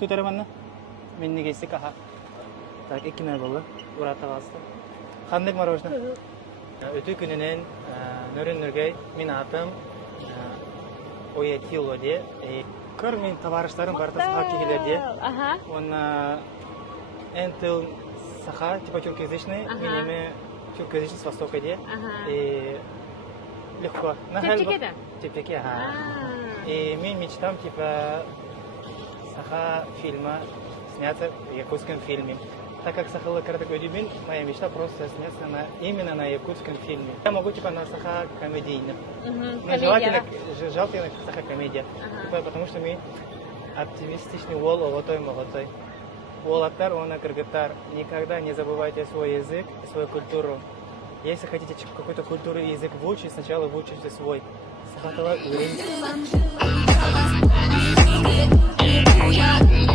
Tutarım Minni geçtik aha. Tak iki ne buldu. Urata bastı. Kandık marojna. Ötü gününün nörün min atım Oyetilo diye. Kır min tavarışlarım barda saha kihiler diye. Он энтел саха, типа тюркоязычный, миними тюркоязычный с востока где. И легко. Типтеке, ага. И мы мечтам, типа, саха фильма сняться в якутском фильме. Так как Сахала Каратакодибин, моя мечта просто сняться именно на якутском фильме. Я могу, типа, на саха комедийном. Но желательно саха комедия. Потому что мы оптимистичный вол, олотой, молотой. Волотар, он агрегатар. Никогда не забывайте свой язык и свою культуру. Если хотите какую-то культуру и язык выучить, сначала выучите свой. Сахатала